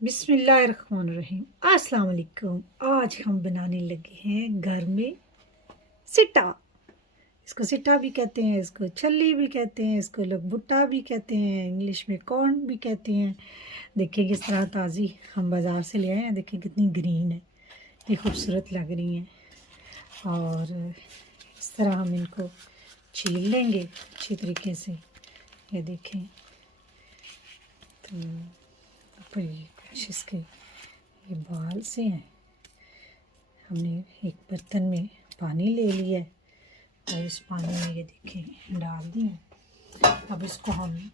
बिस्मिल्लाहिर्रहमानिर्रहीम। अस्सलाम वालेकुम। आज हम बनाने लगे हैं घर में सिट्टा। इसको सिट्टा भी कहते हैं, इसको छल्ली भी कहते हैं, इसको लोग भुट्टा भी कहते हैं, इंग्लिश में कॉर्न भी कहते हैं। देखिए किस तरह ताज़ी हम बाज़ार से ले आए हैं। देखिए कितनी ग्रीन है, ये खूबसूरत लग रही हैं। और इस तरह हम इनको छील लेंगे अच्छी तरीके से। ये देखें तो ऊपर ये कुछ इसके ये बाल से हैं। हमने एक बर्तन में पानी ले लिया है और इस पानी में ये देखें डाल दिए। अब इसको हम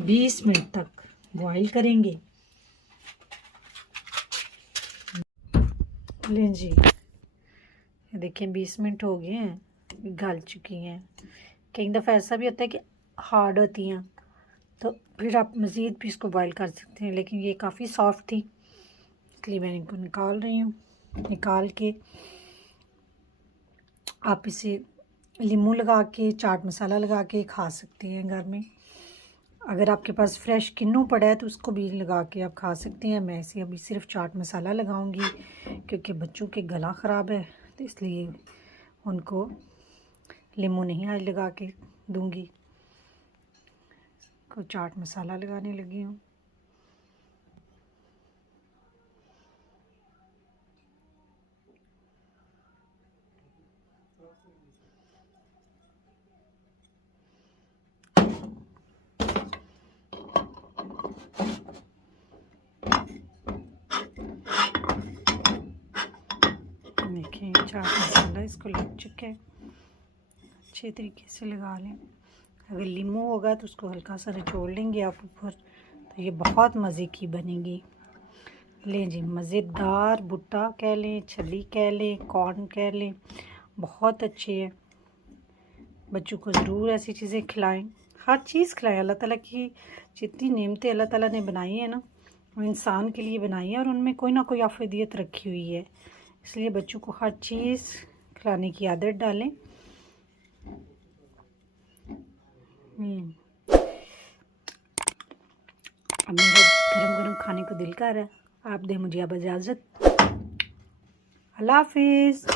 20 मिनट तक बॉईल करेंगे। लें जी, ये देखें 20 मिनट हो गए हैं, गल चुकी हैं। कई दफ़ा ऐसा भी होता है कि हार्ड होती हैं, तो फिर आप मज़ीद भी इसको बॉईल कर सकते हैं, लेकिन ये काफ़ी सॉफ्ट थी इसलिए मैं इनको निकाल रही हूँ। निकाल के आप इसे नींबू लगा के, चाट मसाला लगा के खा सकते हैं घर में। अगर आपके पास फ्रेश किन्नू पड़ा है तो उसको भी लगा के आप खा सकते हैं। मैं इसे अभी सिर्फ चाट मसाला लगाऊंगी क्योंकि बच्चों के गला ख़राब है, तो इसलिए उनको नींबू नहीं आज लगा के दूंगी। को चाट मसाला लगाने लगी हूँ। देखिए चाट मसाला इसको लग चुका है, अच्छे तरीके से लगा लें। अगर नींबू होगा तो उसको हल्का सा निचोड़ लेंगे आप ऊपर, तो ये बहुत मज़े की बनेगी। लें जी, मज़ेदार भुट्टा कह लें, छली कह लें, कॉर्न कह लें, बहुत अच्छे है। बच्चों को ज़रूर ऐसी चीज़ें खिलाएं, हर चीज़ खिलाएं। अल्लाह ताला की जितनी नेमतें अल्लाह ताला ने बनाई है ना, वो इंसान के लिए बनाई है और उनमें कोई ना कोई आफियत रखी हुई है। इसलिए बच्चों को हर चीज़ खिलाने की आदत डालें। अब मेरा गरम गरम खाने को दिल कर रहा है। आप दें मुझे अब इजाज़त। अल्लाह हाफिज़।